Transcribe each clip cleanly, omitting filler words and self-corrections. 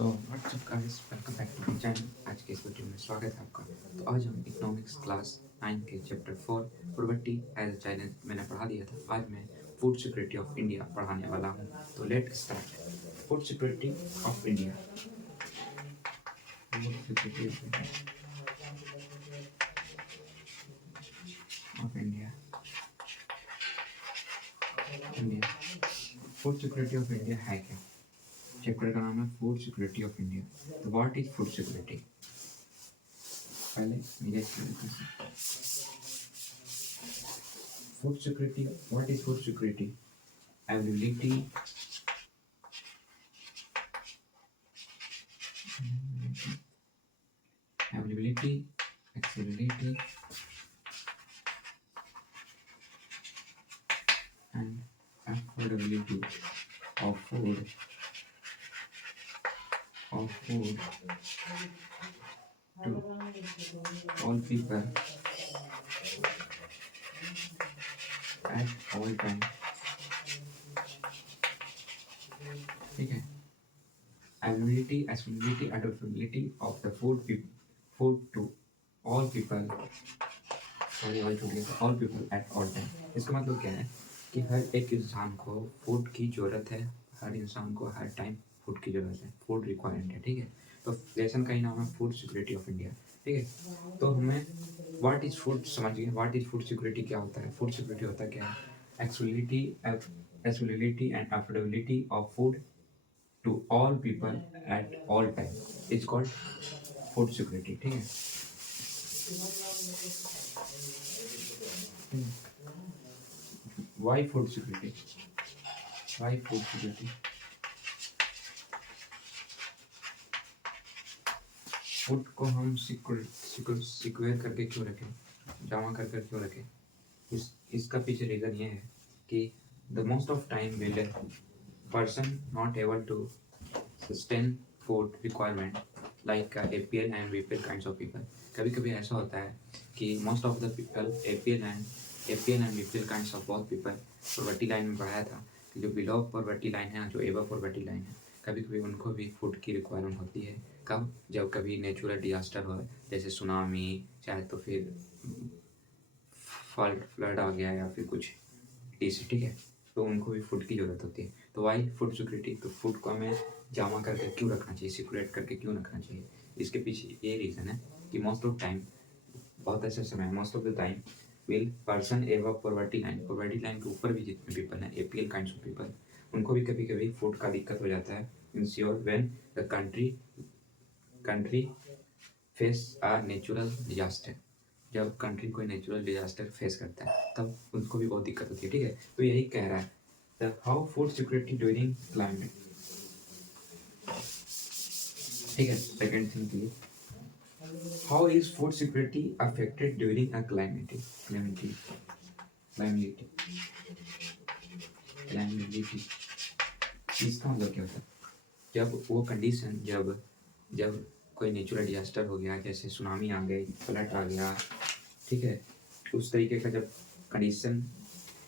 So what's up guys, welcome back to my channel. आज के इस वीडियो में स्वागत है आपका। तो आज हम इकोनॉमिक्स क्लास 9 के chapter 4 poverty as a challenge मैंने पढ़ा दिया था। आज मैं फूड सिक्योरिटी ऑफ इंडिया पढ़ाने वाला हूँ। तो let start. Food security of India. Food security of India India food security of India है क्या? चैप्टर का नाम है फूड सिक्योरिटी ऑफ इंडिया। तो व्हाट इज फूड सिक्योरिटी? पहले मुझे food security. What is food security? Availability, accessibility, and affordability of food to all people at all time. ठीक है। Availability, accessibility, adaptability of the food to all people. all people at all time. इसका मतलब क्या है कि हर एक इंसान को फूड की ज़रूरत है। हर इंसान को हर टाइम फूड की ज़रूरत है। फूड रिक्वायरमेंट है। ठीक है। तो लेसन का ही नाम है फूड सिक्योरिटी ऑफ इंडिया। ठीक है। तो हमें व्हाट इज़ फूड समझ गए। व्हाट इज़ फूड सिक्योरिटी क्या होता है? फूड सिक्योरिटी होता है क्या है? accessibility and affordability of food to all people at all time is called food security. ठीक है। Why food security? Why food security? Food को हम सिक्योर करके क्यों रखें, जमा कर क्यों रखें? इसका पीछे रीज़न ये है कि the most of time will person not able to sustain food requirement like APL and BPL kinds of people. कभी कभी ऐसा होता है कि most of the people APL and BPL kinds of both people poverty line में पढ़ाया था कि जो बिलो पॉवर्टी लाइन है, जो एबव पॉवर्टी लाइन है, कभी कभी उनको भी फूड की रिक्वायरमेंट होती है। कब? जब कभी नेचुरल डिजास्टर हो, जैसे सुनामी, चाहे तो फिर फ्लड आ गया या फिर कुछ इसी। ठीक है। तो उनको भी फूड की ज़रूरत होती है। तो वाई फूड सिक्योरिटी? तो फूड को हमें जमा करके क्यों रखना चाहिए, सिक्योरेट करके क्यों रखना चाहिए? इसके पीछे ये रीज़न है कि मोस्ट ऑफ टाइम, बहुत ऐसा समय, most of the time will person above poverty line के ऊपर भी जितने पीपल हैं, APL काइंड्स ऑफ पीपल, उनको भी कभी कभी फूड का दिक्कत हो जाता है। Ensure when the country face a natural disaster. जब कंट्री कोई नेचुरल डिजास्टर फेस करता है तब उनको भी बहुत दिक्कत होती है। ठीक है। तो यही कह रहा है the how food security during climate. ठीक है। सेकेंड थिंग की how is food security affected during a calamity. इसका मतलब क्या होता है? जब वो कंडीशन, जब कोई नेचुरल डिजास्टर हो गया, जैसे सुनामी आ गई, फ्लड आ गया, ठीक है, उस तरीके का जब कंडीशन,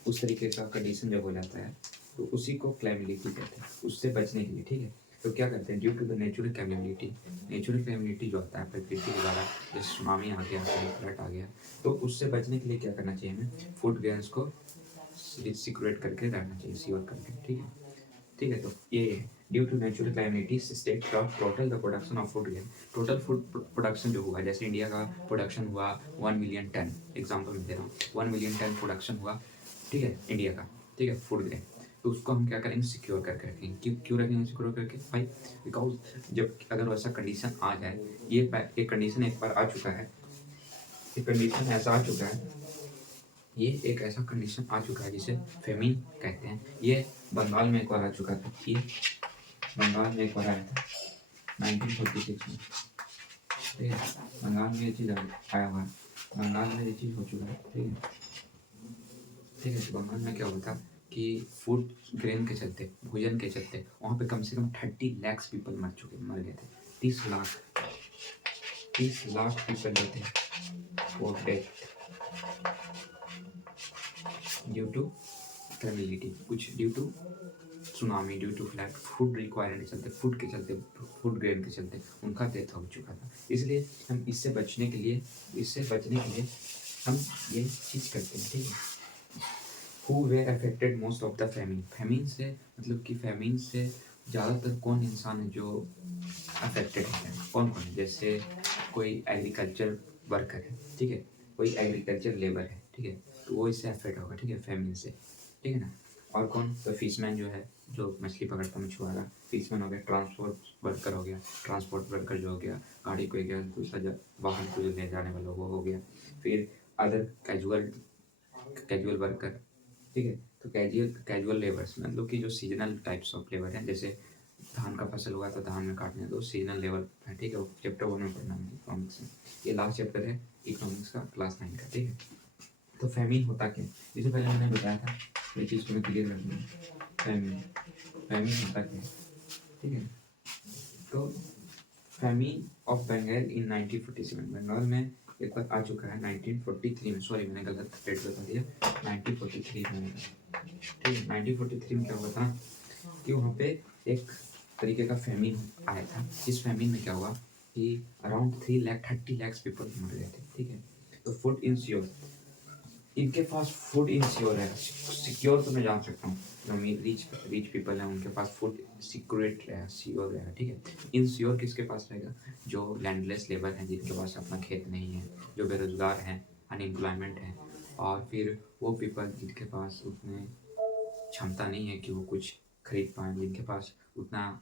उस तरीके का कंडीशन जब हो जाता है तो उसी को क्लैमिलिटी कहते हैं। उससे बचने के लिए, ठीक है, तो क्या करते हैं? Due to the natural calamity जो होता है प्रकृति के द्वारा, जैसे सुनामी आ गया, फ्लड आ गया, तो उससे बचने के लिए क्या करना चाहिए? हमें फूड ग्रेन्स को सिक्योरेट करके रखना चाहिए, सिक्योर करके। ठीक है। ठीक है। तो ये due to natural calamities state total the production of food grain, total food production जो हुआ, जैसे इंडिया का प्रोडक्शन हुआ 1 मिलियन टन, एग्जांपल में दे रहा हूँ, 1 मिलियन टन प्रोडक्शन हुआ, ठीक है, इंडिया का, ठीक है, फूड ग्रेन। तो उसको हम क्या करेंगे? सिक्योर करके रखेंगे। क्यों रखेंगे सिक्योर करके? भाई बिकॉज जब अगर वैसा कंडीशन आ जाए, ये कंडीशन एक बार आ चुका है, ये कंडीशन ऐसा आ चुका है, ये एक ऐसा कंडीशन आ चुका है जिसे फेमिन कहते हैं। ये बंगाल में एक बार आ चुका था, ये बंगाल में एक बार आया था 1946 में। ठीक है। बंगाल में ये चीज़ आया हुआ है, बंगाल में ये चीज़ हो चुका है। ठीक है। ठीक है। तो बंगाल में क्या हुआ था कि फूड ग्रेन के चलते, भोजन के चलते, वहाँ पे कम से कम 30 लाख पीपल मर गए थे। 30 लाख पीपल जो थे वो डेथ ड्यू टू कैलेमिटी, कुछ due to tsunami due to flood, food requirement के चलते, फूड ग्रेन के चलते उनका डेथ हो चुका था। इसलिए हम इससे बचने के लिए हम ये चीज़ करते हैं, ठीक है। Who were affected most of the famine, famine से मतलब कि फैमिन से ज़्यादातर कौन इंसान है जो अफेक्टेड है, कौन कौन है, जैसे कोई एग्रीकल्चर वर्कर है, ठीक है, कोई एग्रीकल्चर लेबर है, ठीक है, तो वो इससे अफेक्ट होगा, ठीक है, फैमिन से, ठीक है ना। और कौन, तो फिशमैन जो है, जो मछली पकड़ता मछुआरा, फिशमैन हो गया। ट्रांसपोर्ट वर्कर हो गया, ट्रांसपोर्ट वर्कर जो हो गया, गाड़ी को गया दूसरा वाहन को जो ले जाने वाला वो हो गया। फिर अदर कैजुअल वर्कर, ठीक है। तो कैजुअल लेबर्स मतलब कि जो सीजनल टाइप्स ऑफ लेबर हैं, जैसे धान का फसल हुआ तो धान में काटने दो, सीजनल लेबर है, ठीक है। वो चैप्टर 1 में पढ़ना है इकोनॉमिक्स में, ये लास्ट चैप्टर है इकोनॉमिक्स का क्लास 9 का, ठीक है। तो फैमिन होता क्या, इससे पहले मैंने बताया था, ये चीज़ को मैं क्लियर कर दूँ। फैमिन होता क्या, ठीक है। तो फैमिन ऑफ बंगाल इन 1947, बंगाल में एक बार आ चुका है 1943 में, सॉरी मैंने गलत डेट बता दिया, 1943 में, ठीक है। 1943 में क्या हुआ था कि वहाँ पे एक तरीके का फैमिन आया था। इस फैमिन में क्या हुआ कि अराउंड 3 लाख 30 लाख पीपल मर गए थे, ठीक है। तो फूड इंश्योर, इनके पास फूड इंश्योर है, सिक्योर तो मैं जान सकता हूँ, जो रिच पीपल हैं उनके पास फूड सिक्योरेट रहेगा, सिक्योर रहेगा, ठीक है। इंश्योर किसके पास रहेगा, जो लैंडलेस लेबर हैं, जिनके पास अपना खेत नहीं है, जो बेरोजगार हैं, अनएम्प्लॉयमेंट हैं, और फिर वो पीपल जिनके पास उतने क्षमता नहीं है कि वो कुछ खरीद पाएँ, जिनके पास उतना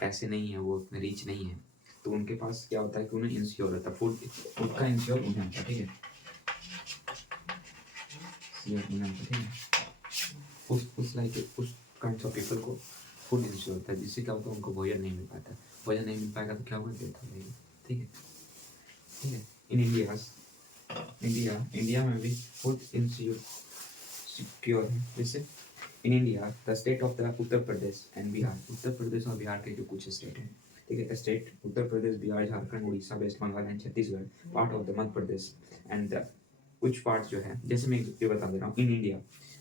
पैसे नहीं है, वो उतने रिच नहीं है, तो उनके पास क्या होता है कि उन्हें इंश्योर होता है, फूड का इंश्योर उन्हें होता है, ठीक है। ठीक है, उस काइंड ऑफ पीपल को फूड इंश्योर होता है, जिससे क्या होता है उनको भोजन नहीं मिल पाता, भोजन नहीं मिल पाएगा तो क्या होगा, डेथ हो जाएगी, ठीक है, ठीक है। इन इंडिया में भी फूड इंश्योर सिक्योर है, जैसे in India the state of the Uttar Pradesh and Bihar, Uttar Pradesh और बिहार के जो कुछ स्टेट हैं, ठीक है, state Uttar Pradesh, Bihar, Jharkhand, Orissa, west Bengal and Chhattisgarh, part of the Madhya Pradesh and the कुछ पार्ट जो है, जैसे मैं ये बता दे रहा हूँ, इन इंडिया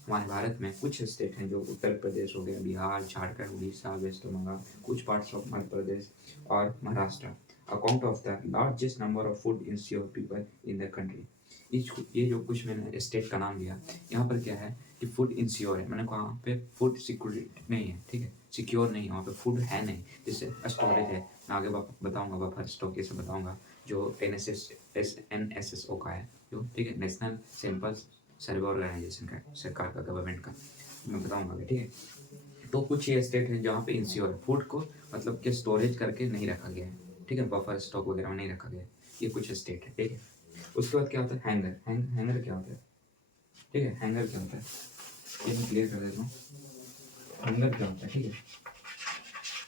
हमारे भारत में कुछ स्टेट हैं, जो उत्तर प्रदेश हो गया, बिहार, झारखंड, उड़ीसा, वेस्ट बंगाल, कुछ पार्ट्स ऑफ मध्य प्रदेश और Maharashtra, account of the largest number of food ensure people in the country. ये जो कुछ मैंने स्टेट का नाम लिया, यहाँ पर क्या है कि फूड इंश्योर है, मैंने कहा वहाँ पे फूड सिक्योरिटी नहीं है, ठीक है, सिक्योर नहीं है, वहाँ पे फूड है नहीं, जैसे स्टोरेज है, मैं आगे बताऊँगा, बफर स्टॉक ये सब बताऊँगा, जो NSSO का है, जो, ठीक है, नेशनल सैंपल सर्वे ऑर्गेनाइजेशन का, सरकार का, गवर्नमेंट का, मैं बताऊँगा, ठीक है। तो कुछ ये स्टेट हैं जहाँ पे इंश्योर है, फूड को मतलब कि स्टोरेज करके नहीं रखा गया है, ठीक है, बफर स्टॉक वगैरह में नहीं रखा गया है, ये कुछ स्टेट है, ठीक है। उसके बाद क्या होता है, हैंगर क्या होता है, ठीक है, हैंगर क्या होता है, ये मैं क्लियर कर देता हूँ, हंगर क्या होता है, ठीक है,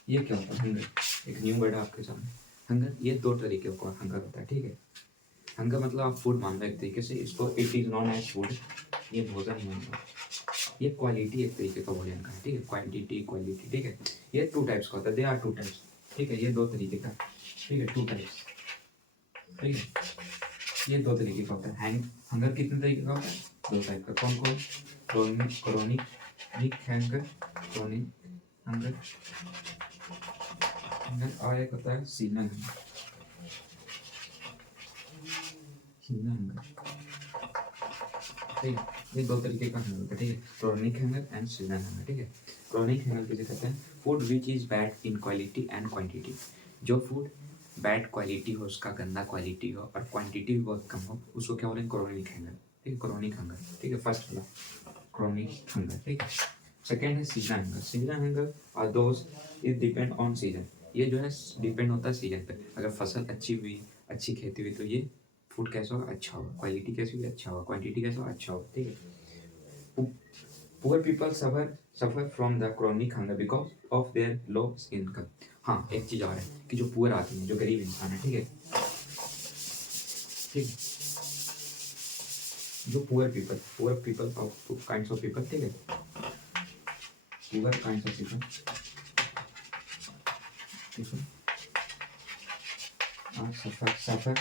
ये क्या होता है हंगर, एक न्यू वर्ड है आपके सामने, हंगर, ये 2 तरीके का हंगर होता है, ठीक है। हंगर मतलब आप फूड मान लो एक तरीके से इसको, it is known as food, ये भोजन मान लो, ये क्वालिटी एक तरीके का भोजन का है, ठीक है, क्वांटिटी क्वालिटी, ठीक है। ये 2 टाइप्स का होता है, दे आर 2 टाइप्स, ठीक है, ये 2 तरीके का, ठीक है, 2 टाइप्स, ठीक है, ये 2 तरीके का होता है। हंगर कितने तरीके का होता है, 2 टाइप का, कौन कौन, क्रोनिक हंगर, क्रोनिक हंगर, और एक होता है सीजनल हंगर, ठीक है, ये 2 तरीके का हंगर होता है, ठीक है, chronic hunger and seasonal hunger, ठीक है। क्रोनिक हंगर किसे कहते हैं, food which is bad in quality and quantity, जो फूड बैड क्वालिटी हो, उसका गंदा क्वालिटी हो और क्वांटिटी भी बहुत कम हो, उसको क्या बोलेंगे, क्रोनिक हंगर, ठीक है, क्रोनिक हंगर, ठीक है, फर्स्ट वाला क्रोनिक हंगर, ठीक है। सेकेंड है सीजनल हंगर, सीजनल हंगर और those is depend on season, ये जो है डिपेंड होता है सीजन पे, अगर फसल अच्छी हुई, अच्छी खेती हुई, तो ये फूड कैसा होगा, अच्छा होगा, क्वालिटी कैसी हुई, अच्छा होगा, क्वांटिटी कैसा होगा, अच्छा होगा, ठीक है। Poor people suffer from the chronic hunger because of their low income, हाँ एक चीज़ और है कि जो पुअर आदमी है, जो गरीब इंसान है, ठीक है, ठीक है, जो poor people of kinds of people, ठीक है, पुअर काइंड्स ऑफ पीपल और सफर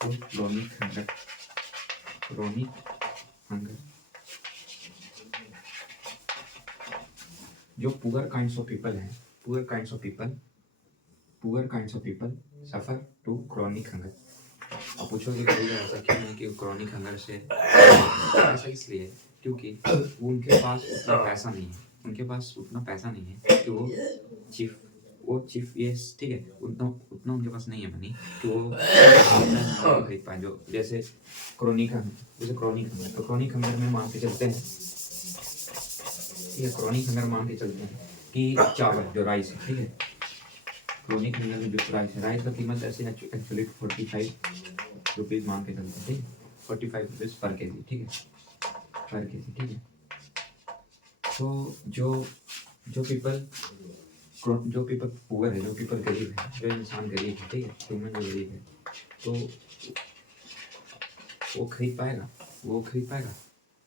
to chronic hunger जो पुअर काइंड्स ऑफ पीपल हैं, poor kinds of people suffer to chronic hunger. आप पूछोगे कभी ऐसा क्यों है कि क्रॉनिक हंगर से ऐसा इसलिए क्योंकि उनके पास उतना पैसा नहीं है, उनके पास उतना पैसा नहीं है कि वो चीफ ये ठीक है, उतना उतना उनके पास नहीं है मनी कि वो खरीद पाए। जो जैसे क्रॉनिक हंगर, तो क्रॉनिक हंगर में मान के चलते हैं, ठीक है, क्रॉनिक हंगर मान के चलते हैं कि चावल जो राइस है, ठीक है, क्रॉनिक हंगर में जो राइस है, राइस का कीमत ऐसे एक्चुअली 45 रुपीज़ मान के चलते हैं, ठीक है, 45 रुपीज़ पर के जी, ठीक है, पर के जी, ठीक है। तो जो पीपल पुअर है, जो पीपल गरीब है, जो इंसान गरीब है, ठीक है, ह्यूमन जो गरीब है, तो वो खरीद पाएगा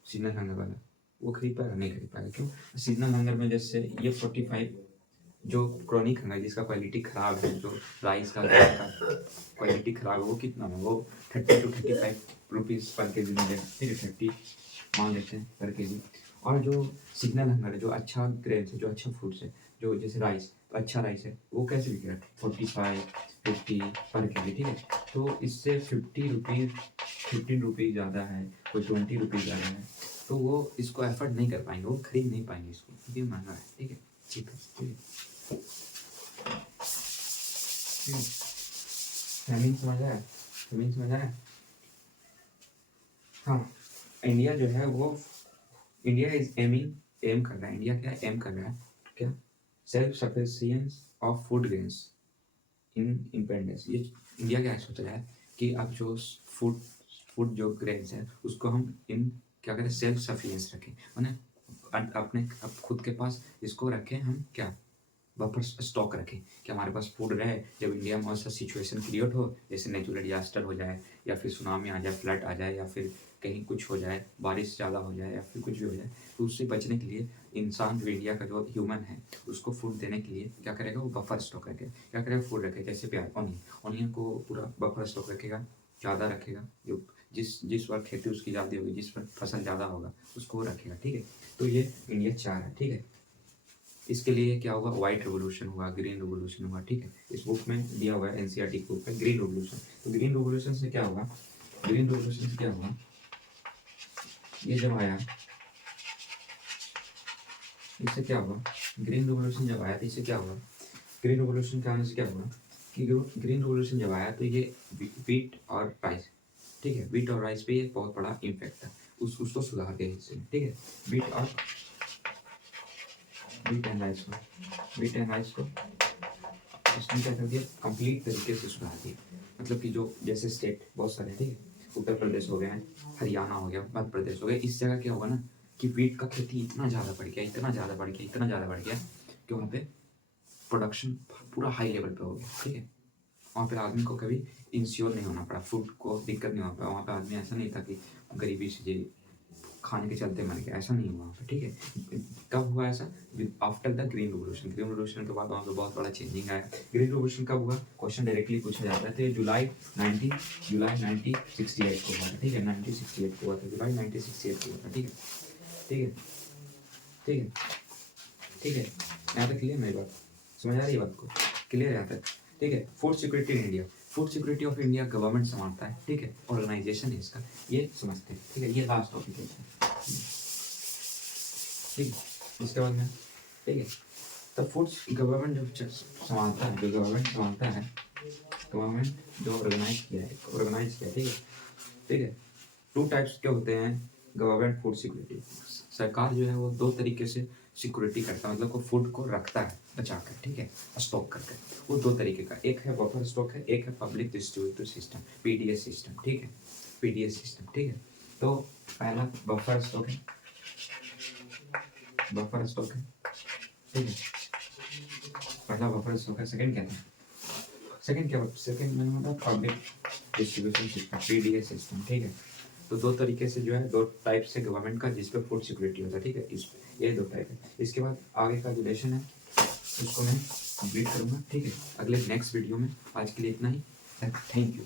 सीजनल हंगर वाला, वो खरीद पाएगा? नहीं खरीद पाएगा। क्यों? सीजनल हंगर में जैसे ये 45, जो क्रॉनिक हंगर जिसका क्वालिटी ख़राब है, जो राइस का क्वालिटी ख़राब है, वो कितना है, वो 30 to 35 रुपीज़ पर के जी मिलेगा, ठीक है, 30 मान लेते हैं पर के जी। और जो सिग्नल हंगर है, जो अच्छा ग्रेन्स है, जो अच्छा फ्रूट्स है, जो जैसे राइस, तो अच्छा राइस है, वो कैसे बिकेगा? 45, 50 पर के जी, ठीक है। तो इससे 15 रुपीज़ ज़्यादा है, कोई 20 रुपीज़ ज़्यादा है, तो वो इसको एफर्ड नहीं कर पाएंगे, वो खरीद नहीं पाएंगे इसको, क्योंकि महंगा है, ठीक है, चीप है, ठीक है। फैमिंग समझ आया? हाँ, इंडिया जो है वो इंडिया इज एम कर रहा है, इंडिया क्या एम कर रहा है, क्या? Self सफिशियंस of food grains in independence. ये इंडिया क्या सोच रहा है कि अब जो फूड जो ग्रेन्स है उसको हम इन क्या कहते हैं, सेल्फ सफिशियंस रखें, माने अपने अब खुद के पास इसको रखें, हम क्या बफर स्टॉक रखें कि हमारे पास फूड रहे, जब इंडिया में ऐसा सिचुएशन क्रिएट हो, जैसे नेचुरल डिजास्टर हो जाए, या फिर सुनामी आ जाए, फ्लड आ जाए, या फिर कहीं कुछ हो जाए, बारिश ज़्यादा हो जाए, या फिर कुछ भी हो जाए, तो उससे बचने के लिए इंसान, जो इंडिया का जो ह्यूमन है, उसको फूड देने के लिए क्या करेगा, वो बफर स्टॉक रखेगा। क्या करेगा? फूड रखेगा। जैसे प्याज, ऑनियन को पूरा बफर स्टॉक रखेगा, ज़्यादा रखेगा, जो जिस वक्त खेती उसकी ज़्यादा होगी, जिस वक्त फसल ज़्यादा होगा, उसको रखेगा, ठीक है। तो ये इंडिया 4 है, ठीक है। इसके लिए क्या होगा? व्हाइट रेवोल्यूशन हुआ, ग्रीन रेवोल्यूशन हुआ, ठीक है। इस बुक में दिया हुआ है, एनसीईआरटी बुक में, ग्रीन रेवोल्यूशन। तो ग्रीन रेवोल्यूशन से क्या होगा? ये जब आया, इससे क्या हुआ? ग्रीन रेवोल्यूशन जब आया तो इससे क्या हुआ? ग्रीन रेवोल्यूशन के आने से क्या हुआ कि ग्रीन रेवोल्यूशन जब आया तो ये वीट और राइस, ठीक है, वीट और राइस पे ये बहुत बड़ा इम्पैक्ट था, उसको सुधार दिया इससे, ठीक है। वीट एंड राइस को उसने क्या कर दिया? कंप्लीट तरीके से सुधार दिया। मतलब कि जो जैसे स्टेट बहुत सारे, ठीक है, उत्तर प्रदेश हो गया, हरियाणा हो गया, मध्य प्रदेश हो गया, इस जगह क्या होगा ना कि वीट का खेती इतना ज़्यादा बढ़ गया कि वहाँ पे प्रोडक्शन पूरा हाई लेवल पे हो गया, ठीक है। वहाँ पे आदमी को कभी इंश्योर नहीं होना पड़ा, फूड को दिक्कत नहीं होना पड़ा। वहाँ पे आदमी ऐसा नहीं था कि गरीबी से खाने के चलते मर गया, ऐसा नहीं हुआ वहाँ पे, ठीक है। कब हुआ ऐसा? आफ्टर द ग्रीन रेवोल्यूशन के बाद वहाँ पे बहुत बड़ा चेंजिंग आया। ग्रीन रेवोल्यूशन कब हुआ? क्वेश्चन डायरेक्टली पूछा जाता है, तो जुलाई 1968 को हुआ था, ठीक है, 1968 को हुआ था, जुलाई 1968 को हुआ था, ठीक है। यहाँ तक क्लियर? मेरी बात समझ आ रही है? बात को क्लियर यहाँ तक, ठीक है। Food security in India, food security of India government संभालता है, ठीक है, ऑर्गेनाइजेशन है इसका, ये समझते हैं, ठीक है। ये लास्ट टॉपिक है, ठीक है। इसके बाद में, ठीक है, तो फूड गवर्नमेंट जो संभालता है, गवर्नमेंट जो ऑर्गेनाइज किया, ठीक है। 2 टाइप्स के होते हैं गवर्नमेंट फूड सिक्योरिटी। सरकार जो है वो 2 तरीके से सिक्योरिटी करता है, मतलब को फूड को रखता है बचा कर, ठीक है, स्टॉक करके। वो 2 तरीके का, एक है बफर स्टॉक है, एक है public distributor system, PDS system, ठीक है। तो पहला बफर स्टॉक है, ठीक है, पहला बफर स्टॉक है। सेकंड क्या था? सेकंड मैंने मतलब public distribution system, PDS system, ठीक है। तो 2 तरीके से जो है, 2 टाइप से गवर्नमेंट का जिस पे फूड सिक्योरिटी होता है, ठीक है। ये 2 टाइप है। इसके बाद आगे का जो लेसन है उसको मैं कंप्लीट करूँगा, ठीक है, अगले नेक्स्ट वीडियो में। आज के लिए इतना ही, थैंक यू।